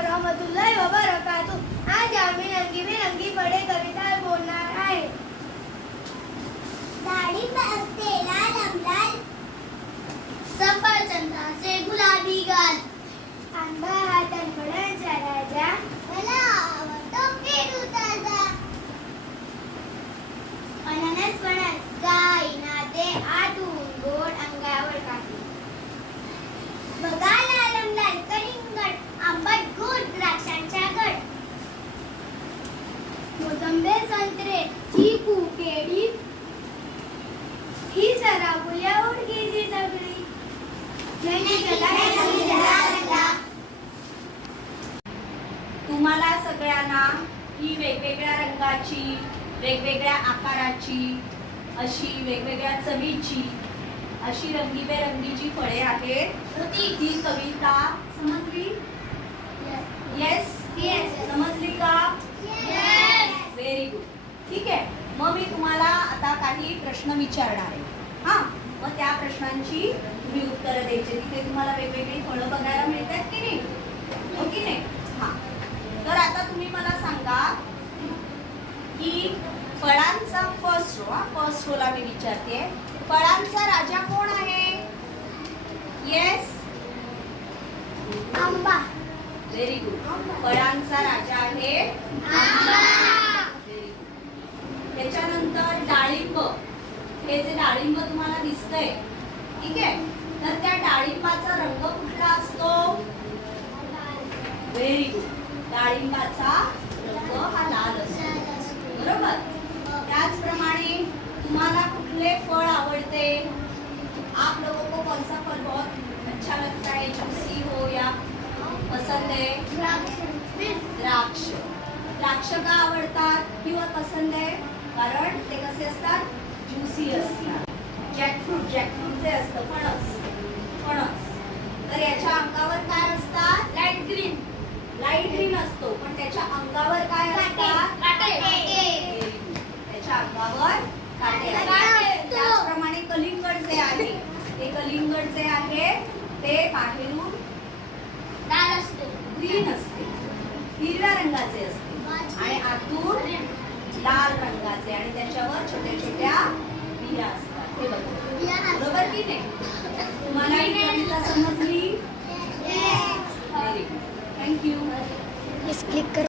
वरहमतुल्लाहि वबरकातुह। आज आम्ही रंगीबेरंगी फळे कविता बोलणार आहे। डाळिंब असते लाल लाल, सफरचंदाचे गुलाबी गाल, आंबा हा फळांचा राजा, मला आवडतो पेरू ताजा। अननस गाई नाते आतून गोड अंगावर काठी, बघा लाल कलिंगड आंबट गोड द्राक्षांचा गड, मोसंबी संत्रे चिकू केळी ही जरा फुल्या उडकीची सगळी। तुम्हाला सगळ्यांना ही वेगवेगळ्या रंगाची, वेगवेगळ्या आकाराची, अशी वेगवेगळ्या चवीची अशी रंगीबेरंगीची फळे आहेत। ती कविता समजली? येस समजली का? Very good. ठीक आहे, मग मी तुम्हाला आता काही प्रश्न विचारणार आहे। हा, मग त्या प्रश्नांची तुम्ही उत्तरं द्यायची। तिथे तुम्हाला वेगवेगळी फळं बघायला मिळतात की नाही? हो की नाही? हा, तर आता तुम्ही मला सांगा की फळांचा फर्स्ट रोला मी विचारते, फळांचा राजा कोण आहे? येस आंबा। Very good. फळांचा राजा आहे आंबा। Very good. त्याच्यानंतर डाळिंब, हे जे डाळिंब तुम्हाला दिसतंय, ठीक आहे, तर त्या डाळिंबाचा रंग कुठला असतो? Very good. डाळिंबाचा रंग हा लाल असतो, बरोबर। त्याचप्रमाणे तुम्हाला कुठले फळ आवडते? आप लोगों को कौन सा फल बहुत अच्छा लगता है? जूसी हो या पसंद है? द्राक्ष। द्राक्ष का आवडतात किंवा पसंद आहे? कारण ते कसे असतात? ज्यूसी असतात। जॅकफ्रूट जे असतं, फणस, तर याच्या अंगावर काय असतात? लाईट ग्रीन असतो, पण त्याच्या अंगावर काय असतात? त्याच्या अंगावर काटे असतात। त्याचप्रमाणे कलिंगड जे आहे, ते बाहेरून लाल असतो, ग्रीन असते, हिरव्या रंगाचे असते, आणि आतून लाल रंगाचे, आणि त्याच्यावर छोट्या छोट्या बिया असतात। हे बघा, बरोबर की नाही? तुम्हाला ही कविता समजली? Very good, thank you. क्लिक कर।